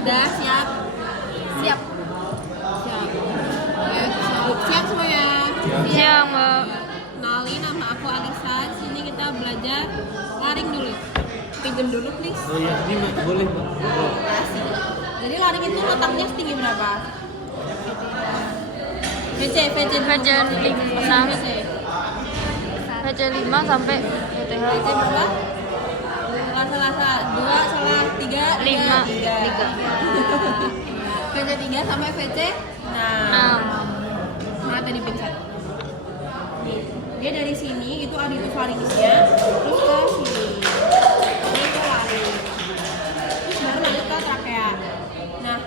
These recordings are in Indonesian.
Udah siap? Siap. Siap. Siap semuanya? Siang, Mbak. Kenalin, nama aku Alisa. Sini kita belajar laring dulu. Pinjam dulu please. Oh iya, ini Mbak, boleh Mbak. Kasih. Jadi laring itu letaknya setinggi berapa? VC VC 5. VC. VC 5 sampai VC berapa? Salah 2, salah 3, 5. 3. VC 3 sampai VC 6. Mana tadi pingsan? Nih, dia dari sini itu aditus laringisnya, terus ke sini. Ini ke laring. Terus baru lanjut ke trakea. Nah,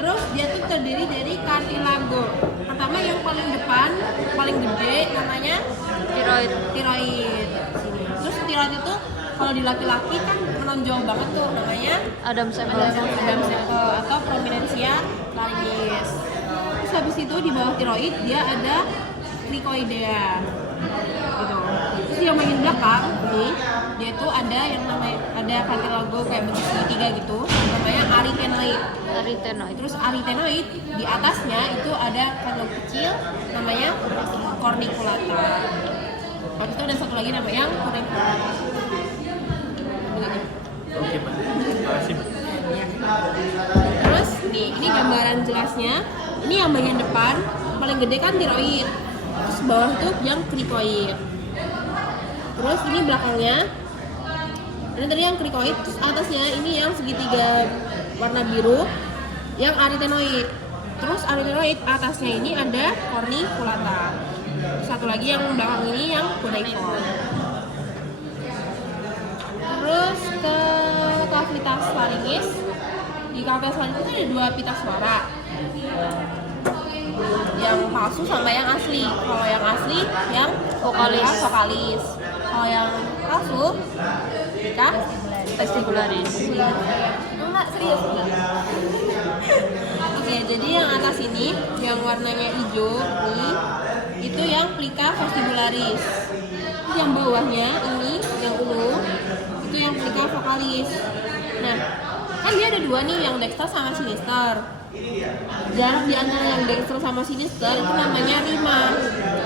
terus dia tuh terdiri dari kartilago. Pertama yang paling depan, paling gede namanya Tiroid. tiroid. Sini. Terus tiroid itu kalau di laki-laki kan menonjol banget tuh, namanya Adam's apple. Adam's apple atau prominensia laringis. Terus habis itu di bawah tiroid dia ada cricoidea gitu. Terus yang bagian belakang nih dia tuh ada yang namanya ada cartilago kayak bentuk segitiga gitu, namanya arytenoid. Arytenoid. Terus arytenoid di atasnya itu ada cartilago kecil namanya corniculata. Habis itu ada satu lagi namanya yang corniculata. Oke Pak, terima kasih Pak. Terus nih, ini gambaran jelasnya. Ini yang bagian depan paling gede kan tiroid. Terus bawah tuh yang cricoid. Terus ini belakangnya. Ini tadi yang cricoid. Terus atasnya ini yang segitiga warna biru, yang arytenoid. Terus arytenoid atasnya ini ada corniculata. Satu lagi yang belakang ini yang cuneiform. Terus ke kavitas laringis. Di kavitas laringis itu ada 2 pita suara, yang palsu sama yang asli. Kalau yang asli yang Vokalis. vokalis. Kalau yang palsu pita Vestibularis. enggak, serius enggak. Oke, jadi yang atas ini yang warnanya hijau nih itu yang plica vestibularis. Terus yang bawahnya ini yang ungu itu yang plica vokalis. Nah, kan dia ada 2 nih, yang dexter sama sinister. Jarak di antara yang dexter sama sinister itu namanya rima.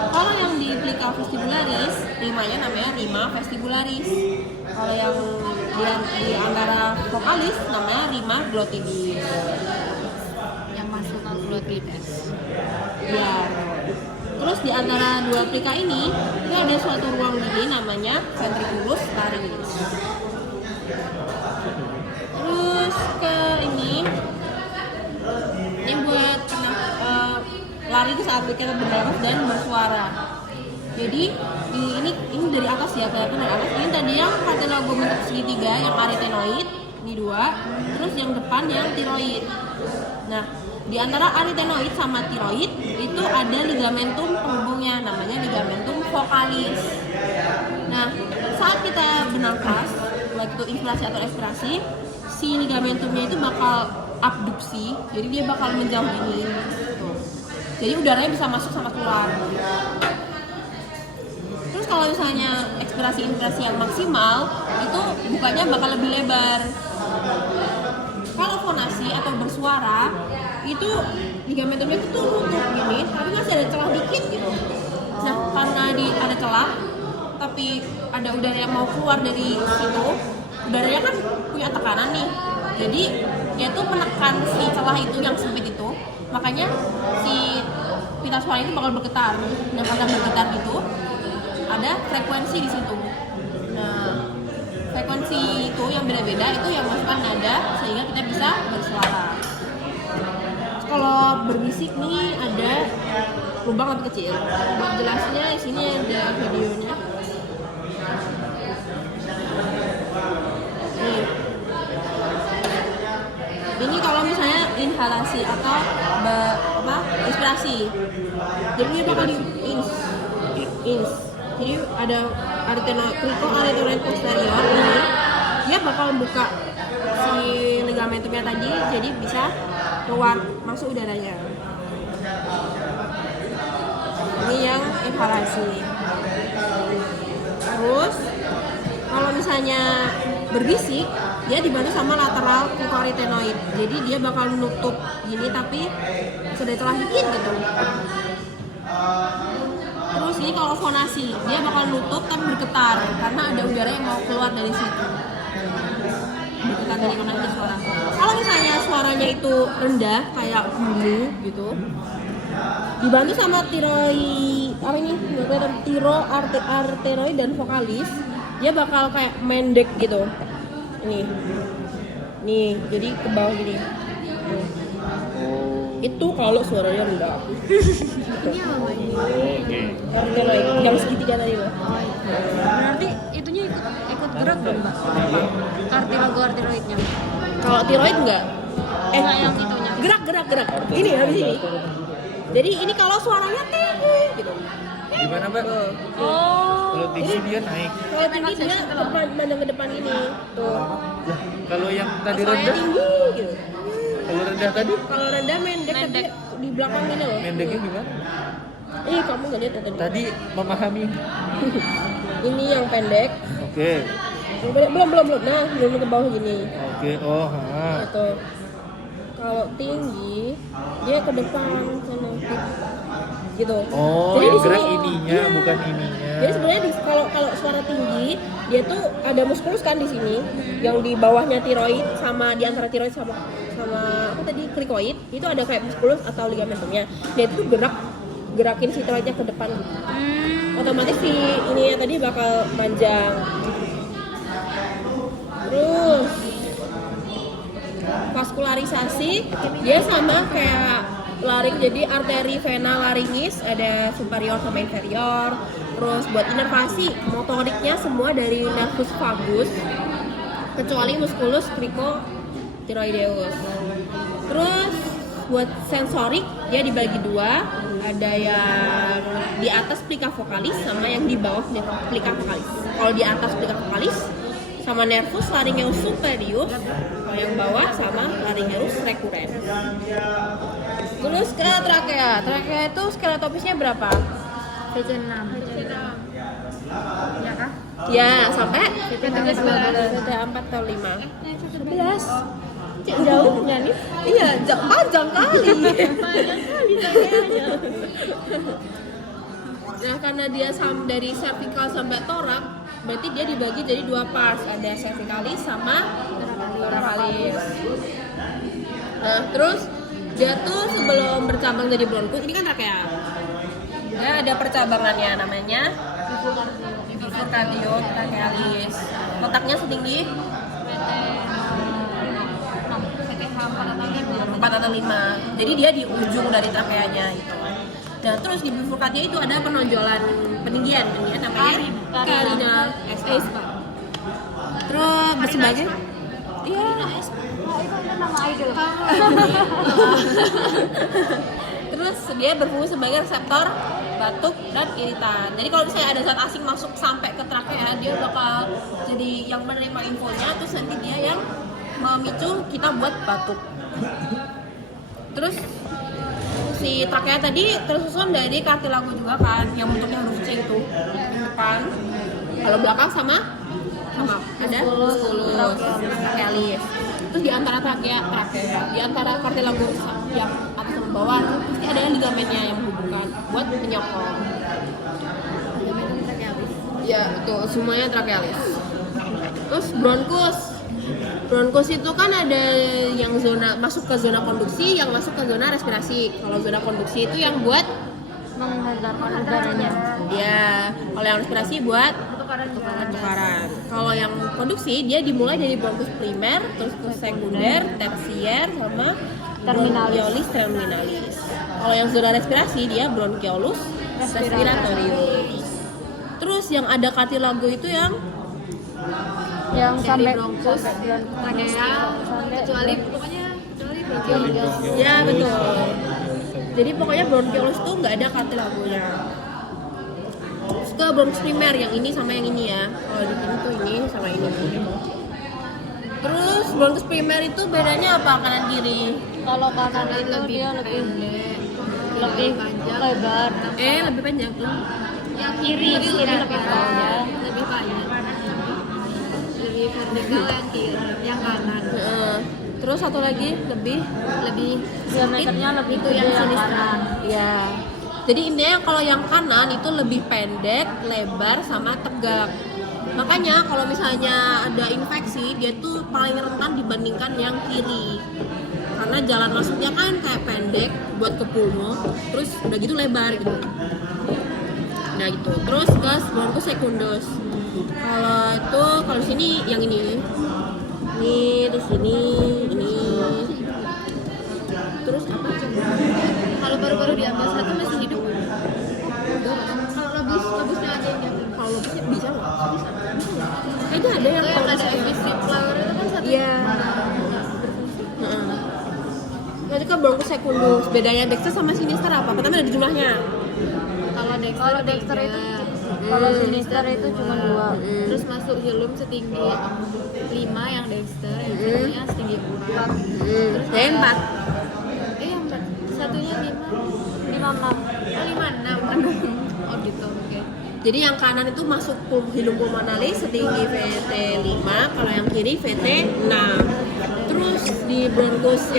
Kalau yang di plica vestibularis, rimanya namanya rima vestibularis. Kalau yang di antara vokalis namanya rima glottidis. Yang masuk ke glottidis. Ya. Terus di antara 2 plica ini ada suatu ruang gini namanya ventriculus laringis. Terus ke ini buat laringis saat kita bernafas dan bersuara. Jadi ini dari atas ya, kelihatan dari atas. Ini tadi yang cartilago bentuk segitiga yang arytenoid, ini 2. Terus yang depan yang tiroid. Nah, di antara arytenoid sama tiroid itu ada ligamentum penghubungnya, namanya ligamentum vokalis. Nah, saat kita bernafas, baik itu inspirasi atau ekspirasi, si ligamentumnya itu bakal abduksi, jadi dia bakal menjauh ini. Tuh. Jadi udaranya bisa masuk sama keluar. Terus kalau misalnya ekspirasi-inspirasi yang maksimal, itu bukanya bakal lebih lebar. Kalau fonasi atau bersuara, itu ligamentumnya itu tuh nutup gini, tapi masih ada celah dikit gitu. Nah, karena ada celah, tapi ada udara yang mau keluar dari situ, udaranya kan punya tekanan nih. Jadi dia tuh menekan si celah itu yang sempit itu, makanya si pita suara itu bakal bergetar. Dan karena bergetar gitu, ada frekuensi di situ. Nah, frekuensi itu yang beda-beda itu yang masukkan nada sehingga kita bisa bersuara. Kalau berbisik nih ada lubang lebih kecil. Buat jelasnya di sini ada videonya. Nih. Ini kalau misalnya inhalasi atau inspirasi. Jadi dia bakal di ins. Jadi ada arytenoid posterior ini, dia bakal buka si ligamentumnya tadi, jadi bisa keluar masuk udaranya. Ini yang inhalasi. Terus kalau misalnya berbisik dia dibantu sama lateral cricoretinoid. Jadi dia bakal nutup gini tapi sudah celah dikit gitu. Terus ini kalau fonasi, dia bakal nutup tapi bergetar karena ada udara yang mau keluar dari situ. Bergetar dari mana itu suara. Kalau misalnya suaranya itu rendah kayak bunyi gitu, dibantu sama arteroid dan vokalis, dia bakal kayak mendek gitu. Nih, jadi ke bawah gini. Itu kalau suaranya rendah. Ini apa ini? Oke. Arteroid yang segitiga tadi loh. Berarti itunya ikut gerak dong, Mbak? Arteroidnya. Kalau tiroid enggak. Enggak yang itunya. Gerak. Ini habis ini. Jadi ini kalau suaranya tinggi gitu. Gimana, Mbak? Oh. Kalau tinggi dia naik. Kalau tinggi dia pandang ke depan ini. Tuh. Lah, kalau yang tadi Suaranya rendah, tinggi gitu. kalau rendah tadi Kalau rendah mendek tapi di belakang ini loh. mendeknya gimana? Kamu nggak lihat ya tadi? Tadi memahami. Ini yang pendek. Oke. Belum. Nah, belum ke bawah gini. Oke. Oh, Atau kalau tinggi dia ke depan sana gitu. Oh, Jadi yang di gerak sini- ininya, iya. bukan ininya. Jadi sebenarnya kalau suara tinggi dia tuh ada muskulus kan di sini, yang di bawahnya tiroid sama di antara tiroid sama apa tadi krikoid itu ada kayak muskulus atau ligamentumnya. Dia itu gerakin si tiroidnya ke depan. Otomatis si ininya tadi bakal panjang. Terus vaskularisasi dia sama kayak laring, jadi arteri vena laringis ada superior sama inferior. Terus buat inervasi motoriknya semua dari nervus vagus kecuali musculus cricotiroideus. Terus buat sensorik dia dibagi dua, ada yang di atas plica vocalis sama yang di bawah plica vocalis. Kalau di atas plica vocalis sama nervus laryngeus superior, kalau yang bawah sama laryngeus recurrens. Terus ke trakea. Trakea itu skeletopisnya berapa? VC6. Ya kah? Ya, sampai VT4 atau 5. 11. Cik, jauh nggak nih? Iya, panjang kali. Nah, karena dia dari cervical sampai thorax, berarti dia dibagi jadi dua parts, ada cervicalis sama thoracalis. Nah, terus dia tuh sebelum bercabang jadi bronkus, ini kan trakea. Dia ada percabangannya namanya bifurcatio trachealis. Letaknya setinggi 4 atau 5. Jadi dia di ujung dari trakeanya itu. Nah, terus di bifurcatio itu ada penonjolan peninggian namanya carina aespa. Terus bersebagai iya, Itu nama idol. terus dia berfungsi sebagai reseptor batuk dan iritan. Jadi kalau misalnya ada zat asing masuk sampai ke trakea, dia bakal jadi yang menerima infonya, terus nanti dia yang memicu kita buat batuk. Terus si trakea tadi tersusun dari kartilago juga kan, yang bentuknya huruf C itu yang depan. Kalau belakang sama ada musculus trachealis. Terus di antara trakea, di antara kartilago yang atas sama bawah itu pasti ada ligamennya yang menghubungkan buat menyokong. Ligamentum trachealis. Ya betul, semuanya trachealis. Terus bronkus. Bronkus itu kan ada yang zona masuk ke zona konduksi, yang masuk ke zona respirasi. Kalau zona konduksi itu yang buat Menghantarkan udaranya. ya, kalau yang respirasi buat tukaran. Kalau yang konduksi dia dimulai dari bronkus primer, terus ke sekunder, tersier, sama bronchiolis terminalis. Kalau yang zona respirasi dia bronchiolus respiratorius. Terus yang ada kartilago itu yang sampai bronkus, kecuali bronchiolus. ya betul. Jadi pokoknya bronchiolus itu nggak ada kartilagonya. Terus ke bronkus primer yang ini sama yang ini ya. Kalau di sini tuh ini sama ini. Terus bronkus primer itu bedanya apa kanan kiri? Kalau kanan itu dia lebih lebar. Lebih panjang tuh. Yang kiri lebih panjang. lebih panjang, lebih vertikal yang kiri, yang Terus satu lagi lebih Diameternya lebih itu gede yang yang sinistra. kanan. Iya. Jadi intinya kalau yang kanan itu lebih pendek, lebar sama tegak. Makanya kalau misalnya ada infeksi, dia tuh paling rentan dibandingkan yang kiri. Karena jalan masuknya kan kayak pendek buat ke pulmo, terus udah gitu lebar gitu. Nah gitu. Terus ke bronchus secundus. Kalau di sini yang ini. Ini di sini, ini. Terus apa? Kalau baru-baru diambil satu masih hidup. Kalau lebusnya aja yang diambil. Kalau lebih bisa nggak? Bisa. Kayaknya ada yang Yang kalau ada bisa FBC flower itu kan satu. Iya. Nanti ke bronchus secundus. Bedanya Dexter sama Sinister apa? Pertama ada jumlahnya. Kalau Dexter itu kalau Sinister itu cuma 2. Terus masuk hilum setinggi 5 yang Dexter, yang satunya setinggi 4. Terus saya 4. Yang satunya 56. 5, 6. Oh gitu, oke. Jadi yang kanan itu masuk hilum pulmonalis setinggi VT 5, kalau yang kiri VT 6. Terus di bronchus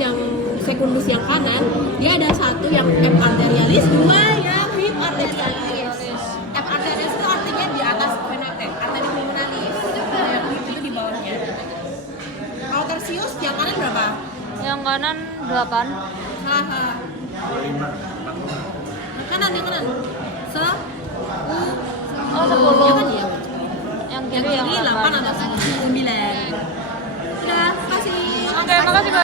yang sekundus yang kanan, dia ada satu yang F arterialis, 2 yang hip arterialis. F arterialis itu artinya di atas vena arteria pulmonalis. Yang hip itu di bawahnya. Kalau tersius yang kanan berapa? Yang kanan 8. Haha. Yang kanan. Oh, 10. Ya kan ya? Yang Yang kiri yang kiri 8 8. atau 9. Udah, kasih. Oke, makasih.